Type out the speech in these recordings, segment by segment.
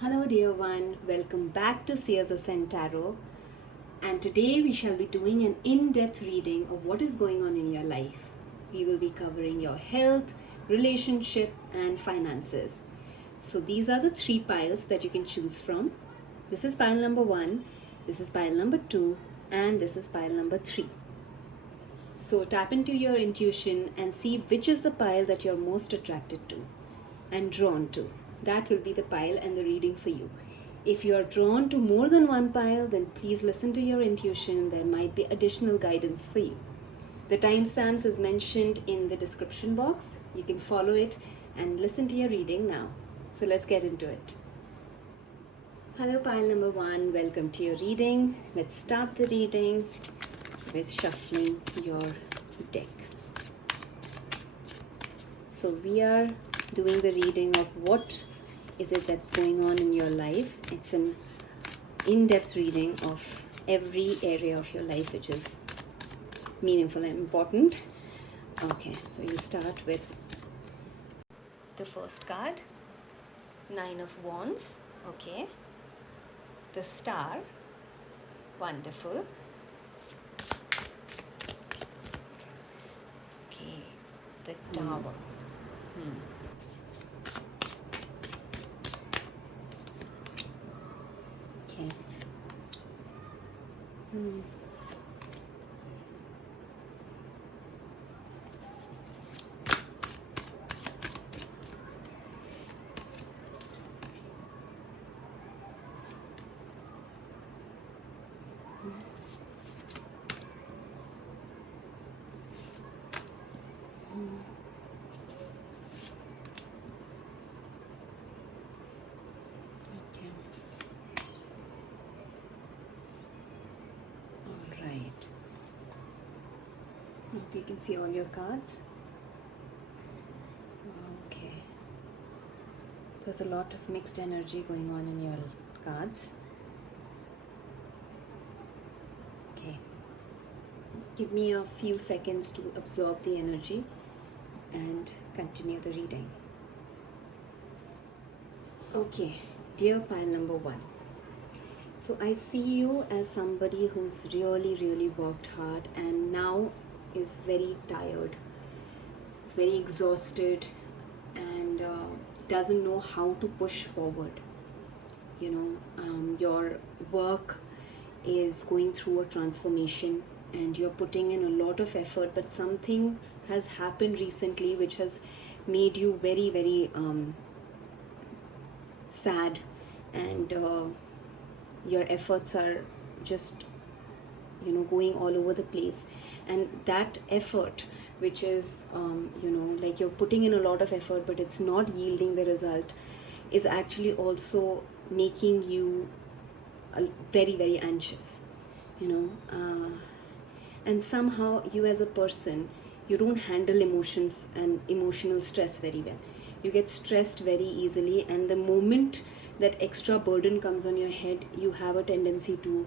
Hello, dear one. Welcome back to Seers Tarot. And today we shall be doing an in-depth reading of what is going on in your life. We will be covering your health, relationship, and finances. So these are the three piles that you can choose from. This is pile number 1, this is pile number 2, and this is pile number 3. So tap into your intuition and see which is the pile that you're most attracted to and drawn to. That will be the pile and the reading for you. If you are drawn to more than one pile, then please listen to your intuition. There might be additional guidance for you. The timestamps is mentioned in the description box. You can follow it and listen to your reading now. So let's get into it. Hello, pile number 1. Welcome to your reading. Let's start the reading with shuffling your deck. So we are doing the reading of what is it that's going on in your life. It's an in-depth reading of every area of your life which is meaningful and important. Okay, so you start with the first card, 9 of Wands. Okay, the Star. Wonderful. Okay, the Tower. Okay. Okay. All right. Hope you can see all your cards. Okay. There's a lot of mixed energy going on in your cards. Okay. Give me a few seconds to absorb the energy and continue the reading. Okay, dear pile number 1. So I see you as somebody who's really worked hard and now is very tired. It's very exhausted and doesn't know how to push forward. Your work is going through a transformation and you're putting in a lot of effort, but something has happened recently which has made you very sad, and your efforts are just going all over the place. And that effort, which is like you're putting in a lot of effort but it's not yielding the result, is actually also making you very anxious. And somehow you as a person, you don't handle emotions and emotional stress very well. You get stressed very easily, and the moment that extra burden comes on your head, you have a tendency to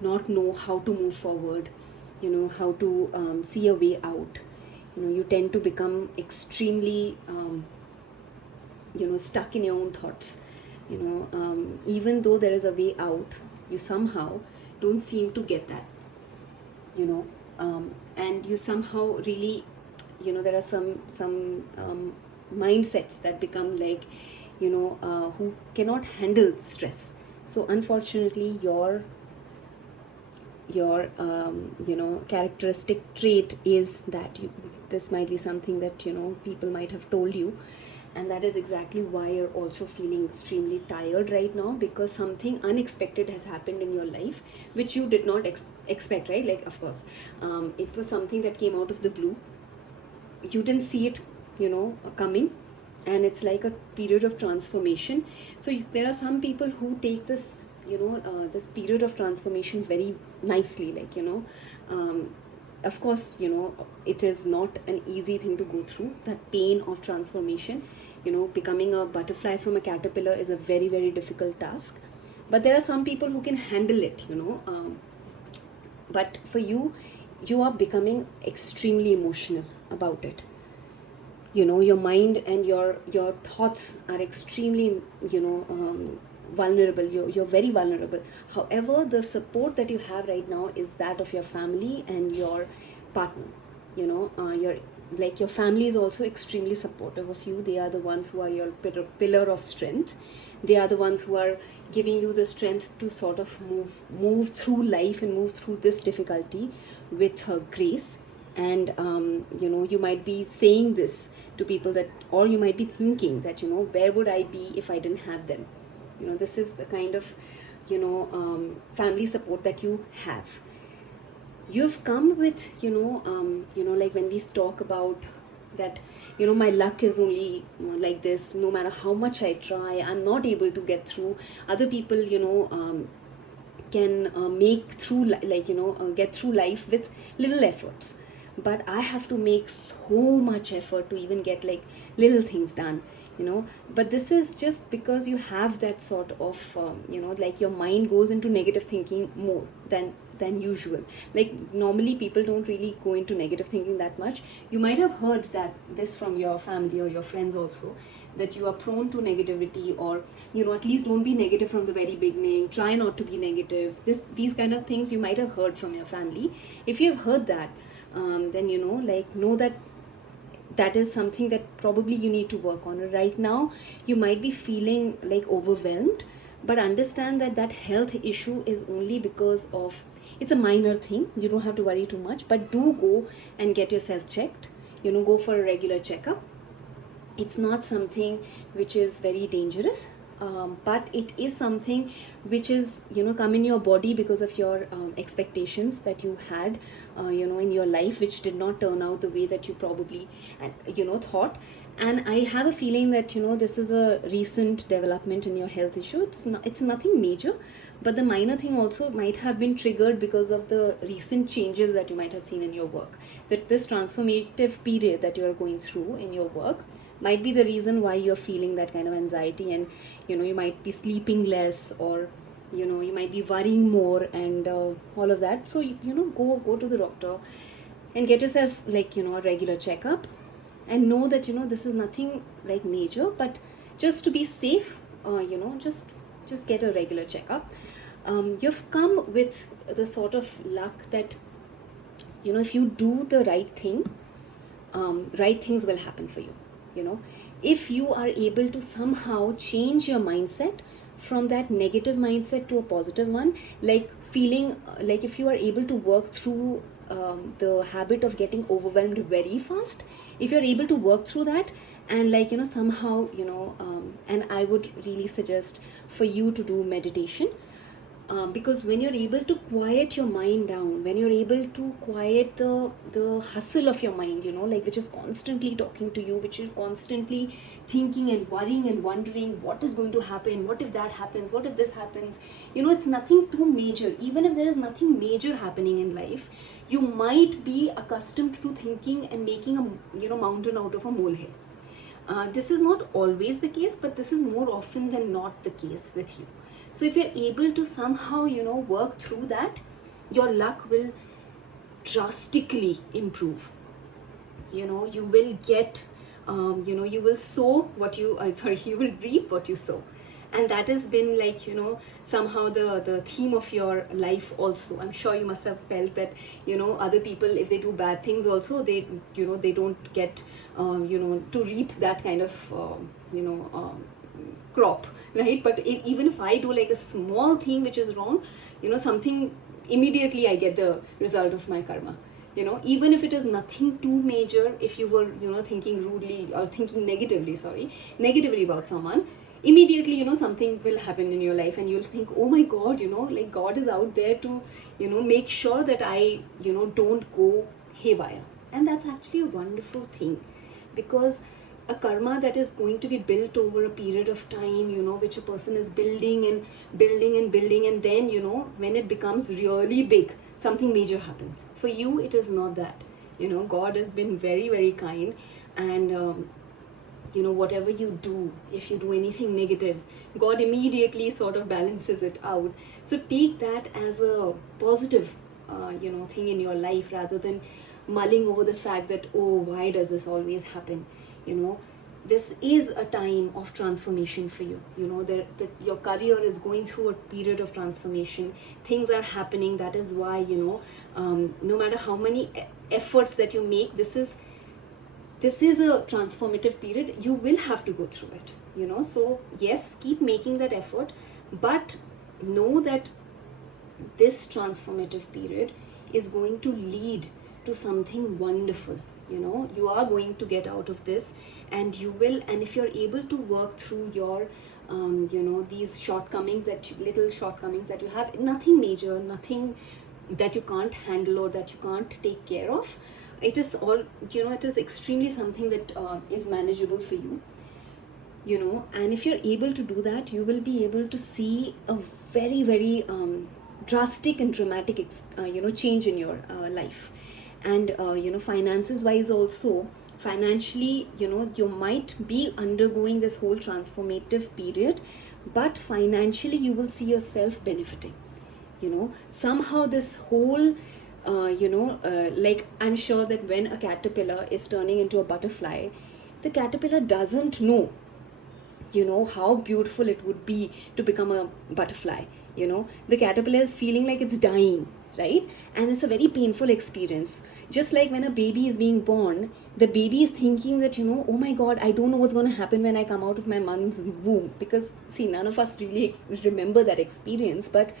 not know how to move forward, how to see a way out. You tend to become extremely stuck in your own thoughts. Even though there is a way out, you somehow don't seem to get that. And you somehow really, there are some mindsets that become like, who cannot handle stress. So unfortunately, your characteristic trait is that this might be something that people might have told you, and that is exactly why you're also feeling extremely tired right now, because something unexpected has happened in your life which you did not expect, right? Like, of course, it was something that came out of the blue. You didn't see it coming, and it's like a period of transformation. So there are some people who take this this period of transformation very nicely, like of course, it is not an easy thing to go through, that pain of transformation. Becoming a butterfly from a caterpillar is a very difficult task, but there are some people who can handle it. But for you, you are becoming extremely emotional about it. your mind and your thoughts are extremely, vulnerable. You're very vulnerable. However, the support that you have right now is that of your family and your partner. Your, like, your family is also extremely supportive of you. They are the ones who are your pillar of strength. They are the ones who are giving you the strength to sort of move through life and move through this difficulty with grace. And you might be saying this to people, that, or you might be thinking that, where would I be if I didn't have them. This is the kind of family support that you have. You've come with, like when we talk about that, my luck is only like this. No matter how much I try, I'm not able to get through. Other people, can make through get through life with little efforts, but I have to make so much effort to even get like little things done. But this is just because you have that sort of like your mind goes into negative thinking more than usual. Like, normally people don't really go into negative thinking that much. You might have heard that this from your family or your friends also, that you are prone to negativity, or at least don't be negative from the very beginning, try not to be negative. These kind of things you might have heard from your family. If you've heard that, then know that that is something that probably you need to work on. Right now you might be feeling like overwhelmed, but understand that that health issue is only because of, it's a minor thing. You don't have to worry too much, but do go and get yourself checked. Go for a regular checkup. It's not something which is very dangerous, but it is something which is come in your body because of your expectations that you had in your life, which did not turn out the way that you probably thought. And I have a feeling that this is a recent development in your health issue. It's nothing major, but the minor thing also might have been triggered because of the recent changes that you might have seen in your work. That this transformative period that you are going through in your work might be the reason why you're feeling that kind of anxiety, and you might be sleeping less, or you might be worrying more, and all of that. So go to the doctor and get yourself like a regular checkup, and know that this is nothing like major, but just to be safe, just get a regular checkup. You've come with the sort of luck that if you do the right thing, right things will happen for you. If you are able to somehow change your mindset from that negative mindset to a positive one, like feeling like, if you are able to work through the habit of getting overwhelmed very fast, if you're able to work through that, and somehow and I would really suggest for you to do meditation. Because when you're able to quiet your mind down, when you're able to quiet the hustle of your mind, like, which is constantly talking to you, which is constantly thinking and worrying and wondering what is going to happen, what if that happens, what if this happens. It's nothing too major. Even if there is nothing major happening in life, you might be accustomed to thinking and making a mountain out of a molehill. This is not always the case, but this is more often than not the case with you. So if you're able to somehow work through that, your luck will drastically improve. You will get you will sow what you you will reap what you sow. And that has been like somehow the theme of your life also. I'm sure you must have felt that other people, if they do bad things also, they they don't get to reap that kind of crop, right? But even if I do like a small thing which is wrong, something, immediately I get the result of my karma. Even if it is nothing too major, if you were thinking rudely or thinking negatively about someone, immediately something will happen in your life, and you'll think, oh my god, like God is out there to make sure that I don't go haywire. And that's actually a wonderful thing, because a karma that is going to be built over a period of time, which a person is building and building and building, and then when it becomes really big, something major happens. For you, it is not that. God has been very, very kind, and whatever you do, if you do anything negative, God immediately sort of balances it out. So take that as a positive thing in your life, rather than mulling over the fact that, oh, why does this always happen. you know, this is a time of transformation for you. You know, that your career is going through a period of transformation. Things are happening. That is why, you know, no matter how many efforts that you make, this is a transformative period. You will have to go through it, you know. So yes, keep making that effort, but know that this transformative period is going to lead to something wonderful. You know, you are going to get out of this, and you will. And if you're able to work through your you know, these shortcomings, little shortcomings that you have, nothing major, nothing that you can't handle or that you can't take care of, it is all, you know, it is extremely something that is manageable for you, you know. And if you're able to do that, you will be able to see a very, very drastic and dramatic you know, change in your life. And you know, finances wise also, financially, you know, you might be undergoing this whole transformative period, but financially you will see yourself benefiting. You know, somehow this whole you know, like, I'm sure that when a caterpillar is turning into a butterfly, the caterpillar doesn't know, you know, how beautiful it would be to become a butterfly. You know, the caterpillar is feeling like it's dying, right? And it's a very painful experience. Just like when a baby is being born, the baby is thinking that, you know, oh my god, I don't know what's going to happen when I come out of my mom's womb. Because see, none of us really remember that experience. But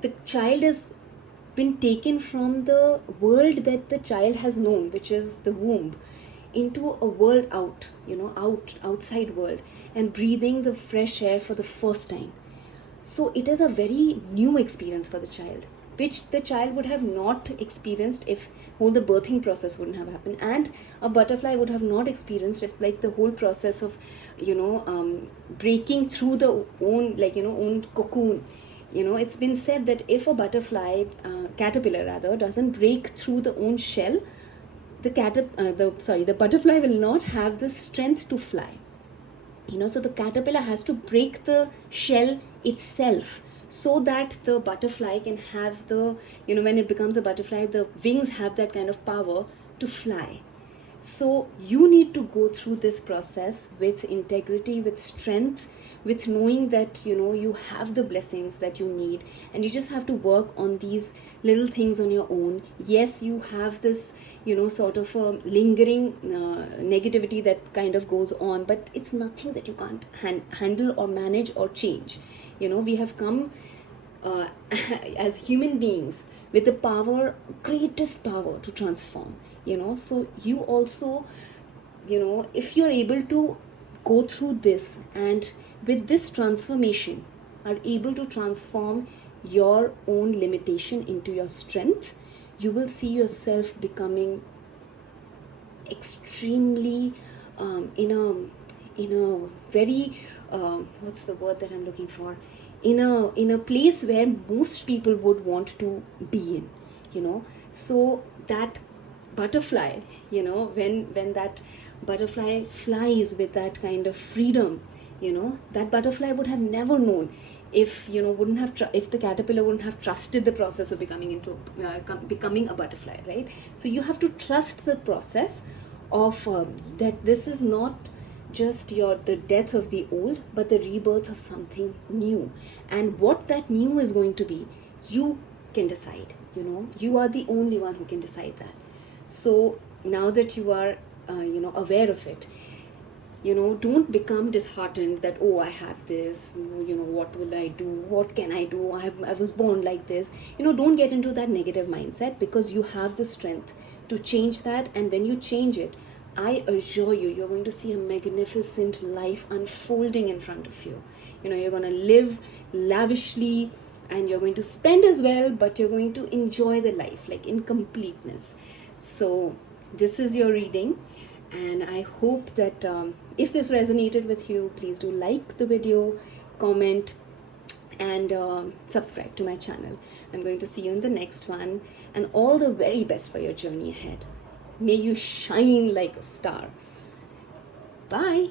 the child has been taken from the world that the child has known, which is the womb, into a world out, you know, outside world, and breathing the fresh air for the first time. So it is a very new experience for the child, which the child would have not experienced if whole the birthing process wouldn't have happened. And a butterfly would have not experienced if, like, the whole process of, you know, breaking through the own, like, you know, own cocoon. You know, it's been said that if a butterfly, caterpillar rather, doesn't break through the own shell, the butterfly will not have the strength to fly. You know, so the caterpillar has to break the shell itself, so that the butterfly can have the, you know, when it becomes a butterfly, the wings have that kind of power to fly. So you need to go through this process with integrity, with strength, with knowing that, you know, you have the blessings that you need, and you just have to work on these little things on your own. Yes, you have this, you know, sort of a lingering negativity that kind of goes on, but it's nothing that you can't handle or manage or change. You know, we have come as human beings with the power, greatest power, to transform. You know, so you also, you know, if you're able to go through this, and with this transformation are able to transform your own limitation into your strength, you will see yourself becoming extremely in a very what's the word that I'm looking for, in a place where most people would want to be in. You know, so that butterfly, you know, when that butterfly flies with that kind of freedom, you know, that butterfly would have never known if, you know, wouldn't have if the caterpillar wouldn't have trusted the process of becoming a butterfly, right? So you have to trust the process of that this is not just the death of the old, but the rebirth of something new. And what that new is going to be, you can decide. You know, you are the only one who can decide that. So now that you are you know, aware of it, you know, don't become disheartened that, oh, I have this, you know, what will I do, what can I do, I was born like this. You know, don't get into that negative mindset, because you have the strength to change that. And when you change it, I assure you, you're going to see a magnificent life unfolding in front of you. You know, you're going to live lavishly, and you're going to spend as well, but you're going to enjoy the life, like, in completeness. So this is your reading, and I hope that if this resonated with you, please do like the video, comment, and subscribe to my channel. I'm going to see you in the next one, and all the very best for your journey ahead. May you shine like a star. Bye.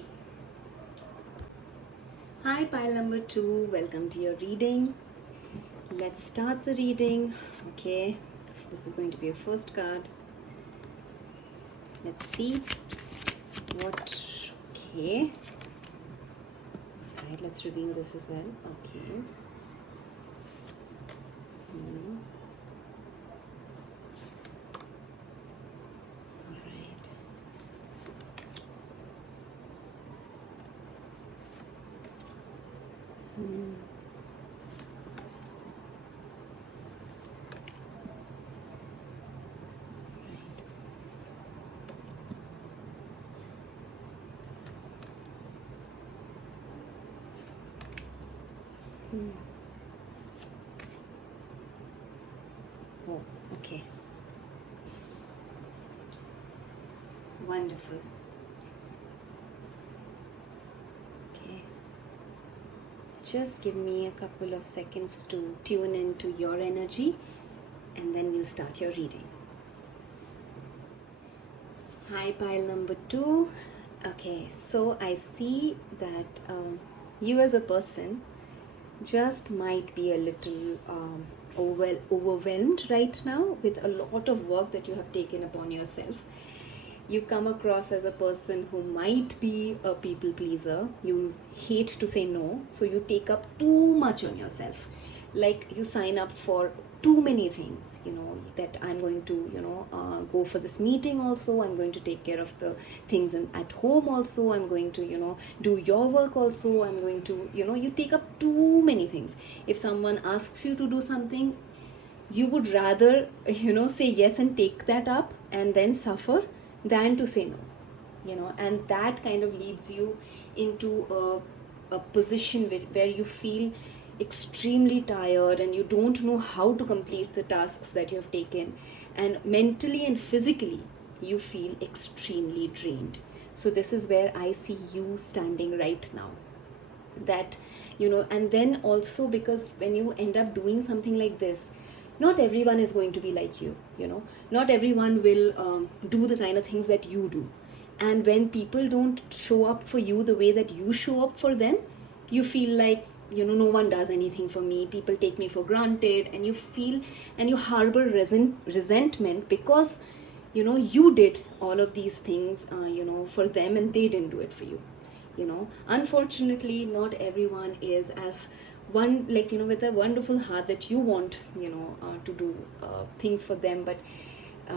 Hi, pile number 2. Welcome to your reading. Let's start the reading. Okay, this is going to be your first card. Let's see. What? Okay. Right, let's reveal this as well. Okay. Hmm. All right. Hmm. Right. Hmm. Oh, okay. Wonderful. Okay. Just give me a couple of seconds to tune into your energy and then we'll start your reading. Hi, pile number 2. Okay, so I see that you as a person just might be a little overwhelmed right now with a lot of work that you have taken upon yourself. You come across as a person who might be a people pleaser. You hate to say no, so you take up too much on yourself. Like you sign up for too many things, that I'm going to, go for this meeting also, I'm going to take care of the things at home also, I'm going to, do your work also, I'm going to, you take up too many things. If someone asks you to do something, you would rather say yes and take that up and then suffer than to say no, and that kind of leads you into a position where you feel extremely tired and you don't know how to complete the tasks that you have taken, and mentally and physically you feel extremely drained. So this is where I see you standing right now, that and then also because when you end up doing something like this, not everyone is going to be like you, not everyone will do the kind of things that you do. And when people don't show up for you the way that you show up for them, you feel like no one does anything for me, people take me for granted, and you feel and you harbor resentment because you did all of these things for them and they didn't do it for you. Unfortunately not everyone is as one, like with a wonderful heart that you want to do things for them. But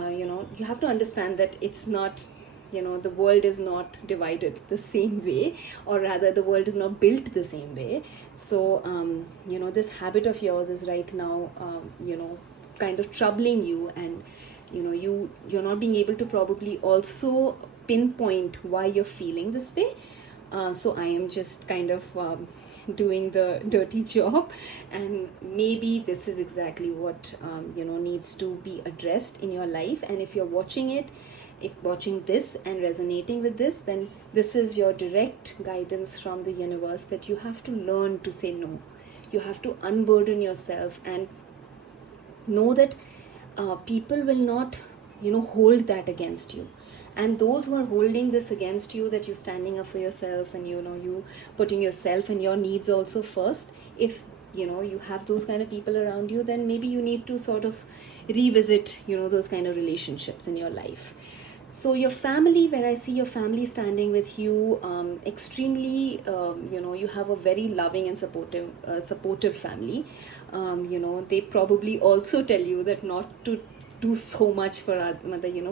you have to understand that it's not, the world is not divided the same way, or rather the world is not built the same way. So this habit of yours is right now kind of troubling you, and you're not being able to probably also pinpoint why you're feeling this way. So I am just kind of doing the dirty job, and maybe this is exactly what needs to be addressed in your life. And if you're watching it, if watching this and resonating with this, then this is your direct guidance from the universe, that you have to learn to say no. You have to unburden yourself and know that people will not hold that against you. And those who are holding this against you, that you're standing up for yourself and you putting yourself and your needs also first, if you have those kind of people around you, then maybe you need to sort of revisit those kind of relationships in your life. So your family, where I see your family standing with you, extremely you have a very loving and supportive family. They probably also tell you that not to do so much for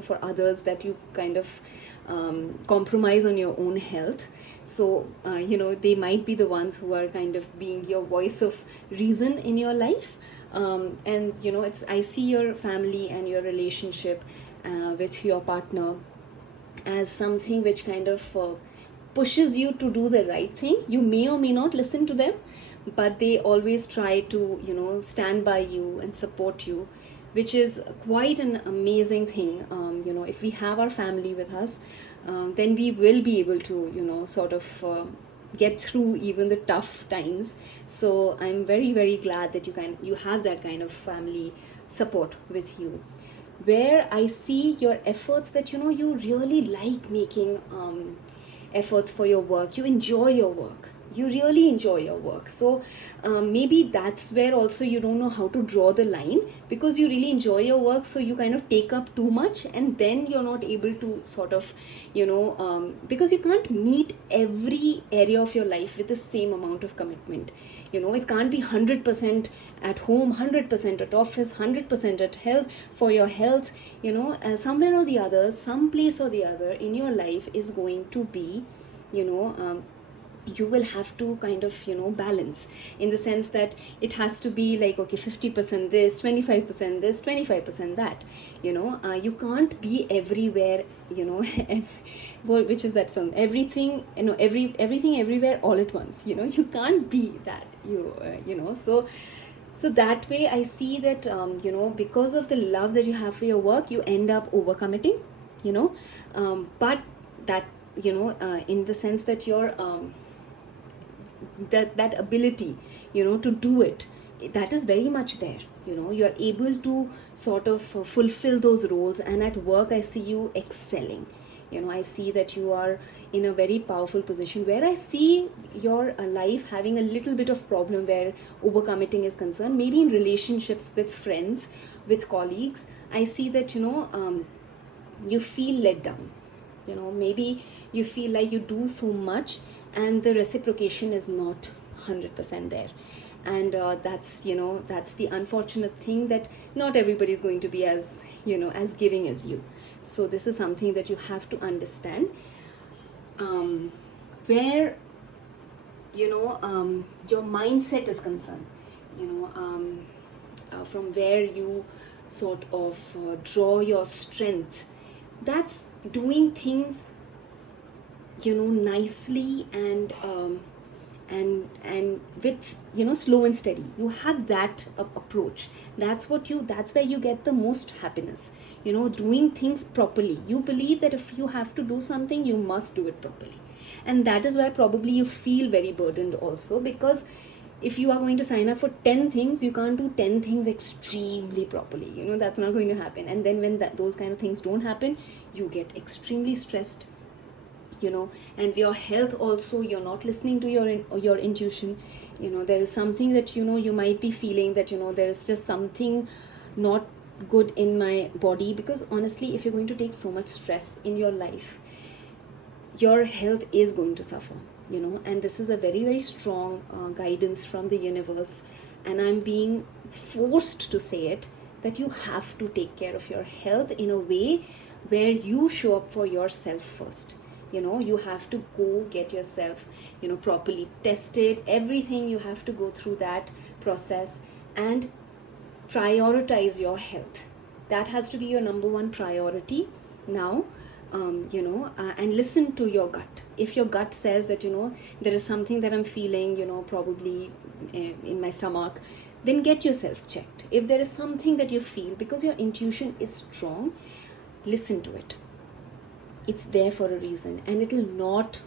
for others, that you kind of compromise on your own health. So they might be the ones who are kind of being your voice of reason in your life. And it's, I see your family and your relationship with your partner as something which kind of pushes you to do the right thing. You may or may not listen to them, but they always try to stand by you and support you, which is quite an amazing thing. If we have our family with us, then we will be able to sort of get through even the tough times. So I'm very, very glad that you have that kind of family support with you. Where I see your efforts, that you really like making efforts for your work, you enjoy your work, you really enjoy your work. So maybe that's where also you don't know how to draw the line, because you really enjoy your work, so you kind of take up too much, and then you're not able to sort of, because you can't meet every area of your life with the same amount of commitment. It can't be 100% at home, 100% at office, 100% at health, for your health. Somewhere or the other, some place or the other in your life is going to be, you know um, you will have to kind of balance, in the sense that it has to be like, okay, 50% this, 25% this, 25% that. You can't be everywhere, which is that film, everything, everything everywhere all at once. You can't be that, so that way I see that, because of the love that you have for your work, you end up overcommitting, but that, in the sense that you're that ability, to do it, that is very much there. You're able to sort of fulfill those roles, and at work I see you excelling. I see that you are in a very powerful position, where I see your life having a little bit of problem where overcommitting is concerned, maybe in relationships with friends, with colleagues. I see that, you feel let down. Maybe you feel like you do so much and the reciprocation is not 100% there. And that's the unfortunate thing, that not everybody is going to be as as giving as you. So this is something that you have to understand, where your mindset is concerned, from where you sort of draw your strength. That's doing things nicely, and with slow and steady. You have that approach. That's where you get the most happiness. Doing things properly. You believe that if you have to do something, you must do it properly, and that is why probably you feel very burdened also, because if you are going to sign up for 10 things, you can't do 10 things extremely properly. That's not going to happen. And then when those kind of things don't happen, you get extremely stressed. And your health also, you're not listening to your intuition. There is something that you might be feeling that there is just something not good in my body, because honestly, if you're going to take so much stress in your life, your health is going to suffer. And this is a very, very strong guidance from the universe, and I'm being forced to say it, that you have to take care of your health in a way where you show up for yourself first. You have to go get yourself properly tested, everything. You have to go through that process and prioritize your health. That has to be your number one priority now. And listen to your gut. If your gut says that there is something that I'm feeling probably in my stomach, then get yourself checked. If there is something that you feel, because your intuition is strong, listen to it. It's there for a reason, and it will not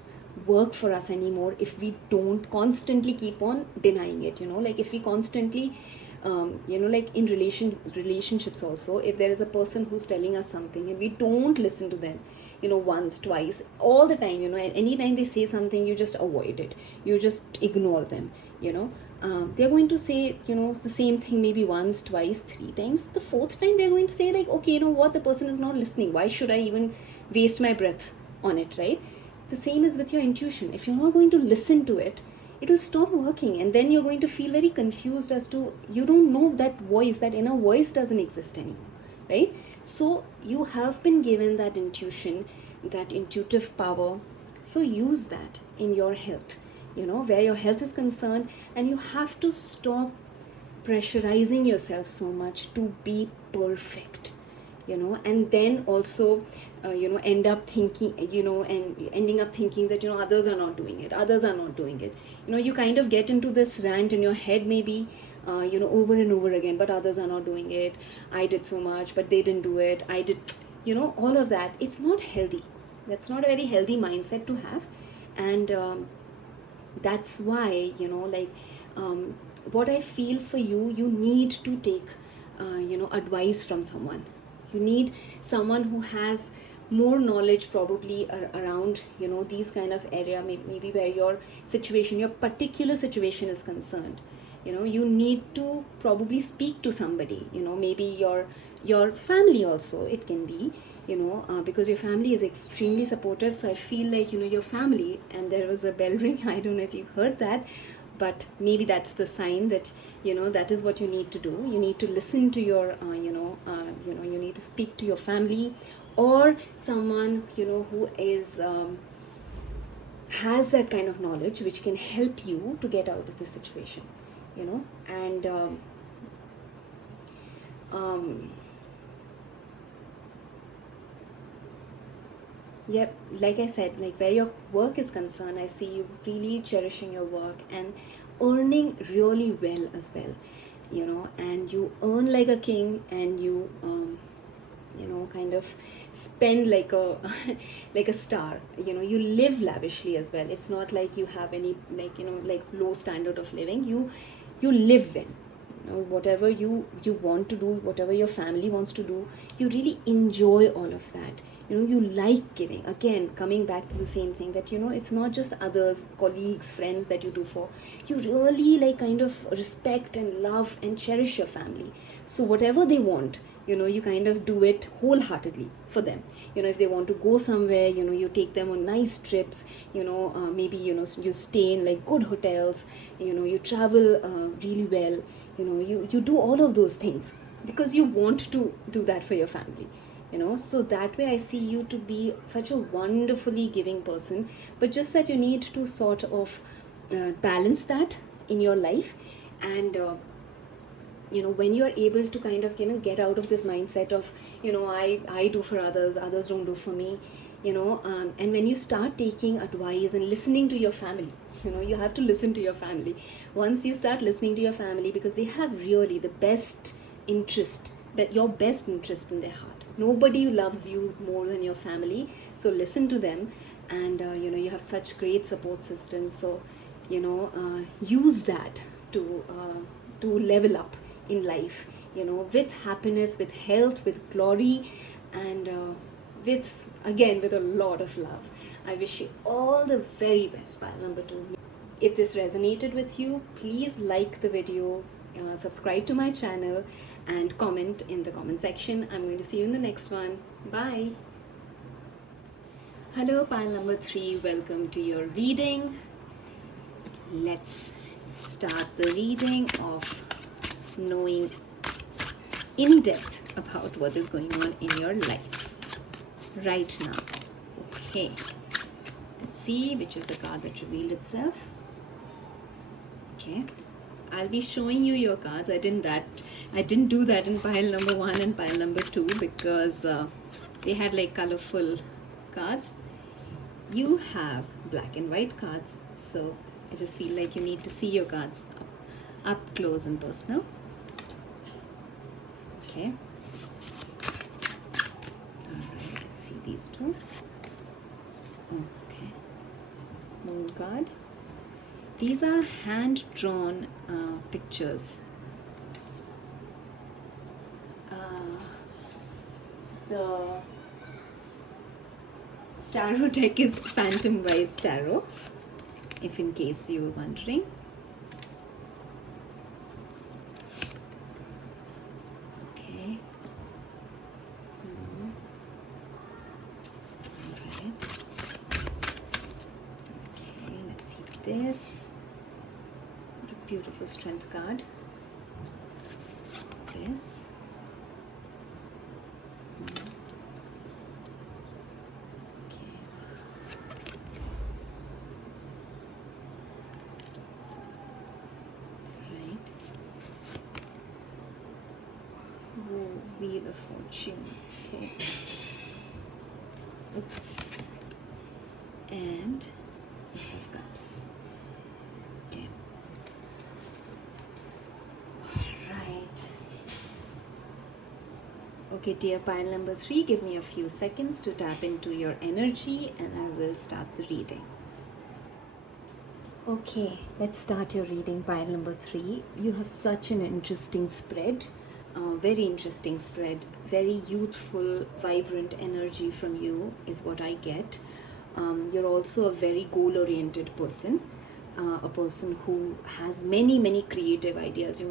work for us anymore if we don't constantly keep on denying it. Like if we constantly like in relationships also, if there is a person who's telling us something and we don't listen to them once, twice, all the time, and anytime they say something, you just avoid it, you just ignore them. They're going to say the same thing maybe once, twice, three times. The fourth time they're going to say like, okay, what, the person is not listening, why should I even waste my breath on it, right? The same is with your intuition. If you're not going to listen to it, it'll stop working, and then you're going to feel very confused as to, you don't know that voice, that inner voice doesn't exist anymore, right? So you have been given that intuition, that intuitive power, so use that in your health, where your health is concerned. And you have to stop pressurizing yourself so much to be perfect, and then also end up thinking, and ending up thinking that others are not doing it. You kind of get into this rant in your head, maybe over and over again, but others are not doing it, I did so much but they didn't do it, I did, all of that. It's not healthy. That's not a very healthy mindset to have. And that's why what I feel for you, you need to take advice from someone. You need someone who has more knowledge probably around, you know, these kind of area, maybe where your particular situation is concerned. You know, you need to probably speak to somebody, you know, maybe your family also, it can be, you know, because your family is extremely supportive. So I feel like, you know, your family, and there was a bell ring, I don't know if you heard that, but maybe that's the sign that, you know, that is what you need to do. You need to listen to your you need to speak to your family, or someone, you know, who is has that kind of knowledge which can help you to get out of the situation, you know. And um, yep, like I said, like where your work is concerned, I see you really cherishing your work and earning really well as well, you know. And you earn like a king, and you know, kind of spend like a like a star, you know. You live lavishly as well. It's not like you have any, like, you know, like low standard of living. You live well, you know. Whatever you want to do, whatever your family wants to do, you really enjoy all of that, you know. You like giving. Again, coming back to the same thing, that, you know, it's not just others, colleagues, friends that you do for. You really like kind of respect and love and cherish your family. So whatever they want, you know, you kind of do it wholeheartedly for them. You know, if they want to go somewhere, you know, you take them on nice trips, you know. Maybe, you know, you stay in like good hotels, you know. You travel really well, you know. You do all of those things because you want to do that for your family, you know. So that way I see you to be such a wonderfully giving person. But just that you need to sort of balance that in your life. And you know, when you're able to kind of, you know, get out of this mindset of, you know, I do for others, others don't do for me, you know. And when you start taking advice and listening to your family, you know, you have to listen to your family. Once you start listening to your family, because they have really the best interest, that your best interest in their heart. Nobody loves you more than your family. So listen to them. And you know, you have such great support systems. So, you know, use that to level up in life, you know, with happiness, with health, with glory, and with, again, with a lot of love. I wish you all the very best, pile number 2. If this resonated with you, please like the video, subscribe to my channel, and comment in the comment section. I'm going to see you in the next one. Bye. Hello, pile number 3. Welcome to your reading. Let's start the reading of knowing in depth about what is going on in your life right now. Okay, let's see which is the card that revealed itself. Okay, I'll be showing you your cards. I didn't do that in pile number 1 and pile number 2 because they had like colorful cards. You have black and white cards, so I just feel like you need to see your cards up close and personal. Okay. Alright, let's see these two. Okay. Moon card. These are hand-drawn pictures. The tarot deck is Phantom Wise Tarot, if in case you were wondering. Okay. Alright. Okay, let's see this. What a beautiful strength card. This. Wheel of Fortune. Okay. Oops. And Ace of Cups. Okay. Alright. Okay, dear pile number 3, give me a few seconds to tap into your energy and I will start the reading. Okay, let's start your reading, pile number 3. You have such an interesting spread. very interesting spread, very youthful, vibrant energy from you is what I get. You're also a very goal oriented person, a person who has many creative ideas.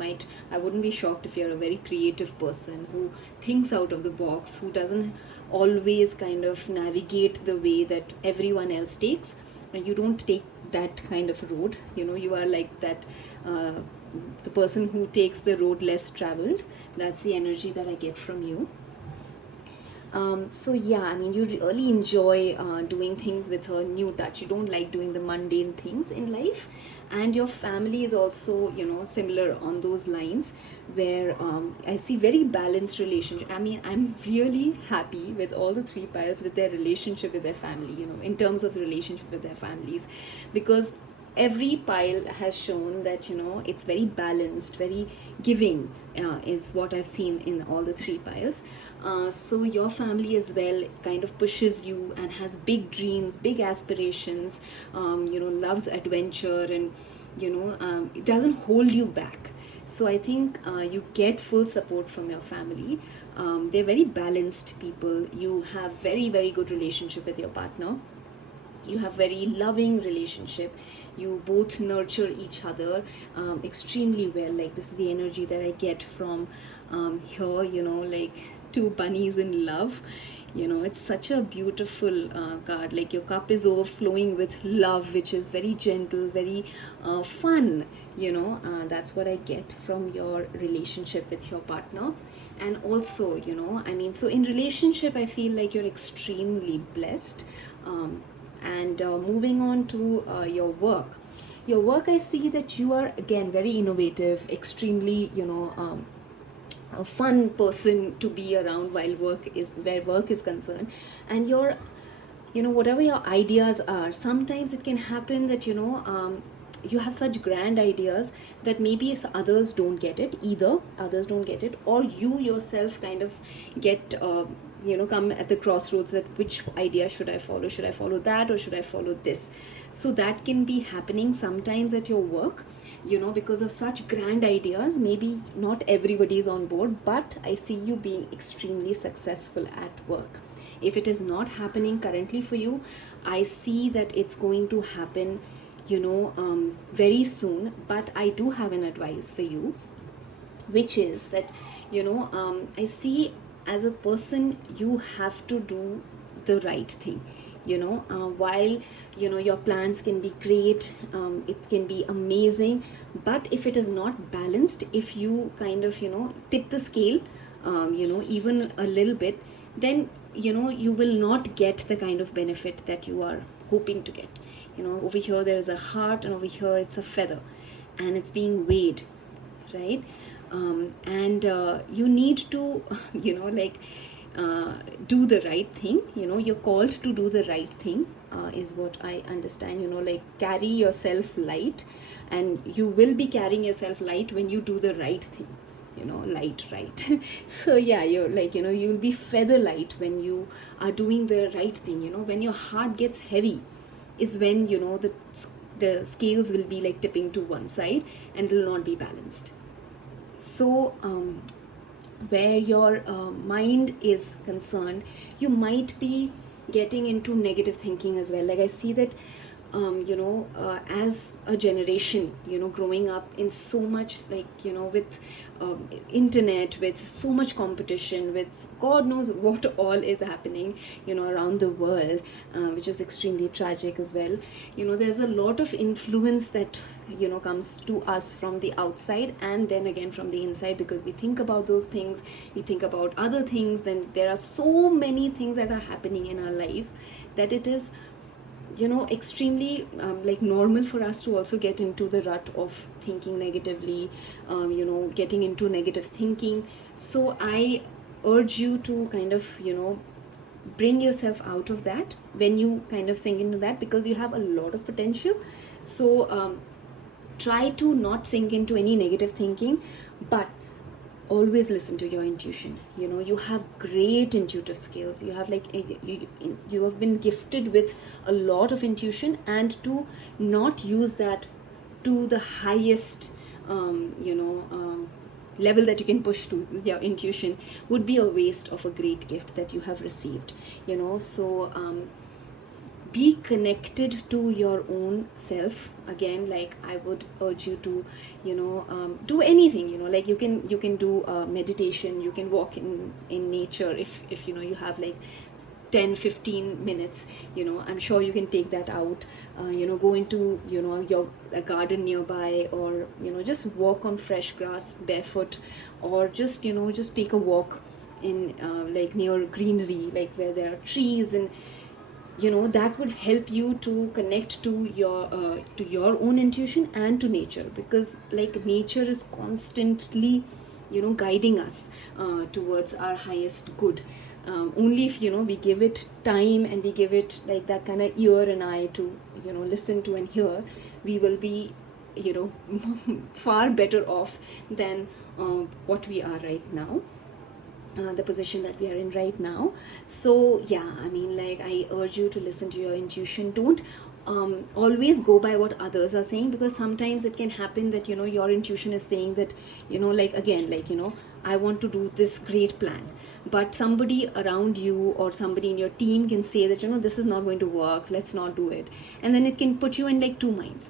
I wouldn't be shocked if you're a very creative person who thinks out of the box, who doesn't always kind of navigate the way that everyone else takes. And you don't take that kind of road. You are like that, the person who takes the road less traveled. That's the energy that I get from you. So yeah, I mean, you really enjoy doing things with a new touch. You don't like doing the mundane things in life, and your family is also, similar on those lines, where I see very balanced relationship. I mean, I'm really happy with all the three piles with their relationship with their family. In terms of relationship with their families, because every pile has shown that it's very balanced, very giving, is what I've seen in all the three piles. So your family as well kind of pushes you and has big dreams, big aspirations, loves adventure, and it doesn't hold you back. So I think you get full support from your family. They're very balanced people. You have very good relationship with your partner. You have very loving relationship. You both nurture each other extremely well. Like, this is the energy that I get from here, like two bunnies in love. It's such a beautiful card. Like, your cup is overflowing with love, which is very gentle, very fun. That's what I get from your relationship with your partner. And also, I mean, so in relationship, I feel like you're extremely blessed. And moving on to your work, I see that you are again very innovative, extremely, a fun person to be around where work is concerned. And your, whatever your ideas are, sometimes it can happen that you have such grand ideas that maybe others don't get it either. Others don't get it, or you yourself kind of get come at the crossroads that which idea should I follow? Should I follow that, or should I follow this? So that can be happening sometimes at your work, because of such grand ideas. Maybe not everybody is on board, but I see you being extremely successful at work. If it is not happening currently for you, I see that it's going to happen very soon. But I do have an advice for you, which is that I see, as a person, you have to do the right thing. While your plans can be great, it can be amazing, but if it is not balanced, if you kind of tip the scale even a little bit, then you will not get the kind of benefit that you are hoping to get. Over here there is a heart, and over here it's a feather, and it's being weighed, right? And you need to do the right thing. You're called to do the right thing, is what I understand. Like, carry yourself light, and you will be carrying yourself light when you do the right thing. Light, right? So yeah, you're like, you'll be feather light when you are doing the right thing. When your heart gets heavy is when the scales will be like tipping to one side, and it will not be balanced. So where your mind is concerned, you might be getting into negative thinking as well. Like, I see that as a generation, growing up in so much, like, with internet, with so much competition, with God knows what all is happening, around the world, which is extremely tragic as well. There's a lot of influence that comes to us from the outside, and then again from the inside, because we think about those things, we think about other things. Then there are so many things that are happening in our lives that it is extremely like normal for us to also get into the rut of thinking negatively, getting into negative thinking. So I urge you to kind of bring yourself out of that when you kind of sink into that, because you have a lot of potential. So try to not sink into any negative thinking, but always listen to your intuition. You have great intuitive skills. You have you have been gifted with a lot of intuition, and to not use that to the highest level that you can push to your intuition would be a waste of a great gift that you have received, so be connected to your own self. Again, like, I would urge you to do anything, like you can do meditation, you can walk in nature, if you have like 10-15 minutes, I'm sure you can take that out, go into your a garden nearby, or just walk on fresh grass barefoot, or just take a walk in like near greenery, like where there are trees, and that would help you to connect to your own intuition and to nature, because like nature is constantly guiding us towards our highest good. Only if we give it time, and we give it like that kind of ear and eye to listen to and hear, we will be far better off than what we are right now, the position that we are in right now. So yeah, I mean, like, I urge you to listen to your intuition. Don't always go by what others are saying, because sometimes it can happen that your intuition is saying that like, again, like, I want to do this great plan, but somebody around you or somebody in your team can say that this is not going to work, let's not do it, and then it can put you in like two minds,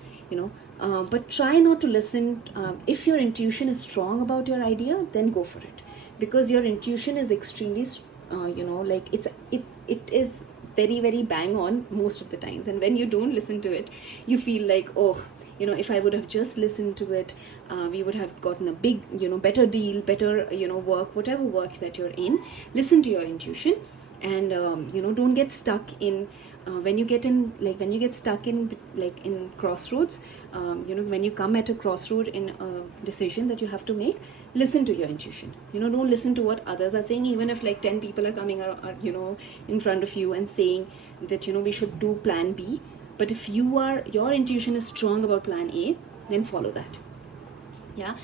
but try not to listen. If your intuition is strong about your idea, then go for it, because your intuition is extremely like, it is very, very bang on most of the times. And when you don't listen to it, you feel like, oh, if I would have just listened to it, we would have gotten a big better deal, better work, whatever work that you're in. Listen to your intuition, and don't get stuck in when you get stuck in like in crossroads, when you come at a crossroad in a decision that you have to make, listen to your intuition. Don't listen to what others are saying, even if like 10 people are coming in front of you and saying that we should do plan B. But if your intuition is strong about plan A, then follow that. Yeah.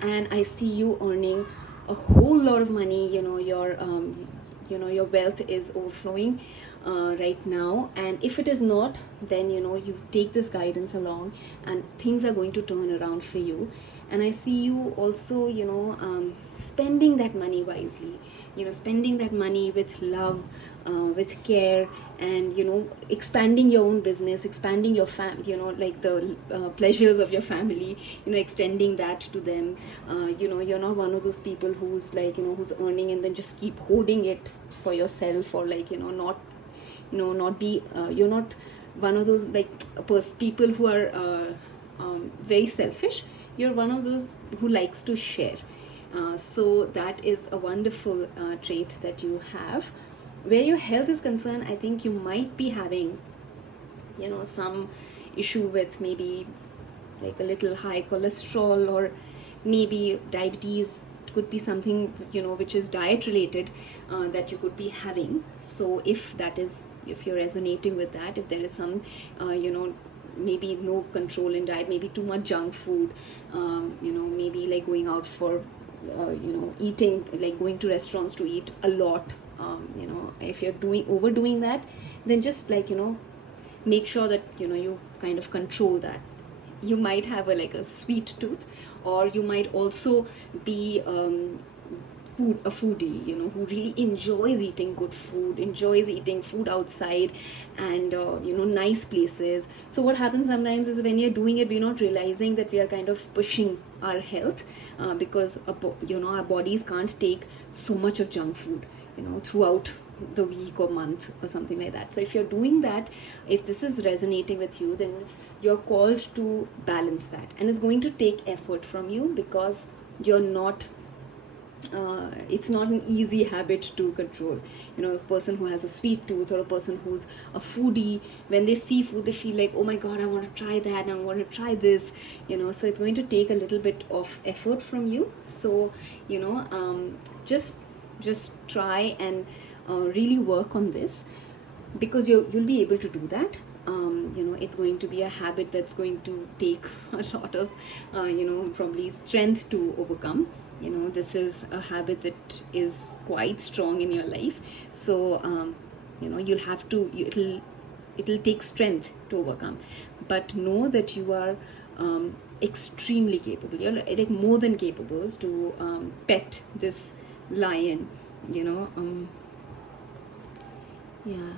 And I see you earning a whole lot of money. Your wealth is overflowing right now, and if it is not, then you take this guidance along, and things are going to turn around for you. And I see you also spending that money wisely, spending that money with love, with care, and expanding your own business, expanding your like the pleasures of your family, extending that to them. You're not one of those people who's like who's earning and then just keep hoarding it for yourself, or like not be you're not one of those like people who are very selfish. You're one of those who likes to share. So that is a wonderful trait that you have. Where your health is concerned, I think you might be having some issue with maybe like a little high cholesterol, or maybe diabetes. It could be something which is diet related, that you could be having. So if you're resonating with that, if there is some maybe no control in diet, maybe too much junk food, maybe like going out for eating, like going to restaurants to eat a lot, if you're overdoing that, then just like make sure that you kind of control that. You might have a sweet tooth, or you might also be a foodie, who really enjoys eating good food, enjoys eating food outside, and nice places. So what happens sometimes is, when you're doing it, we're not realizing that we are kind of pushing our health, because our bodies can't take so much of junk food throughout the week or month or something like that. So if you're doing that, if this is resonating with you, then you're called to balance that, and it's going to take effort from you, because you're not it's not an easy habit to control. A person who has a sweet tooth, or a person who's a foodie, when they see food, they feel like, oh my god, I want to try that, and I want to try this, so it's going to take a little bit of effort from you. So just try and really work on this, because you'll be able to do that. It's going to be a habit that's going to take a lot of probably strength to overcome. This is a habit that is quite strong in your life. So you'll have to, it'll take strength to overcome, but know that you are extremely capable. You're like more than capable to pet this lion, you know. Yeah,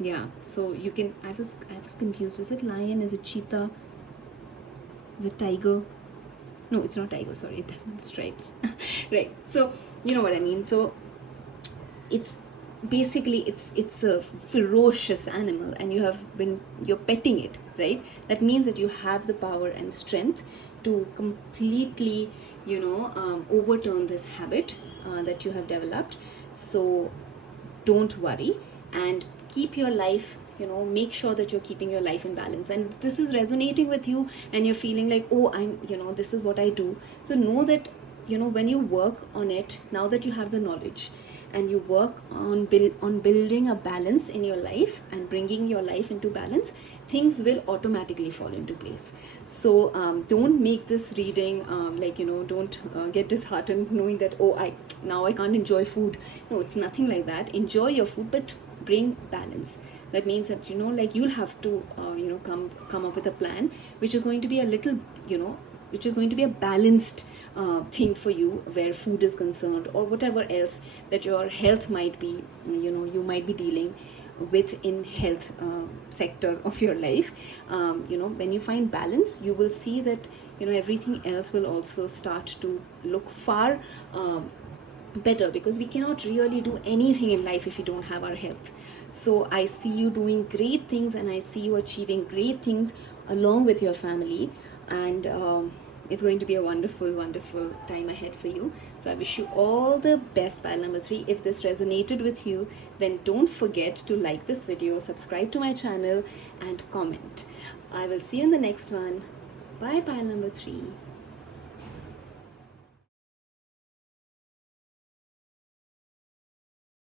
yeah. So you can. I was confused. Is it lion? Is it cheetah? Is it tiger? No, it's not tiger. Sorry, it doesn't have stripes. Right. So you know what I mean. So it's basically it's a ferocious animal, and you're petting it, right? That means that you have the power and strength to completely, overturn this habit that you have developed. So don't worry, and keep your life, make sure that you're keeping your life in balance. And if this is resonating with you and you're feeling like, oh, this is what I do, so know that, when you work on it, now that you have the knowledge, and you work on building a balance in your life and bringing your life into balance, things will automatically fall into place. So don't make this reading don't get disheartened knowing that, oh, I can't enjoy food. No, it's nothing like that. Enjoy your food, but bring balance. That means that, you'll have to come up with a plan which is going to be a little, which is going to be a balanced thing for you, where food is concerned, or whatever else that your health might be, you might be dealing with in health sector of your life. When you find balance, you will see that, everything else will also start to look far better, because we cannot really do anything in life if we don't have our health. So I see you doing great things, and I see you achieving great things along with your family, and it's going to be a wonderful, wonderful time ahead for you. So I wish you all the best, pile number 3. If this resonated with you, then don't forget to like this video, subscribe to my channel, and comment. I will see you in the next one. Bye, pile number 3.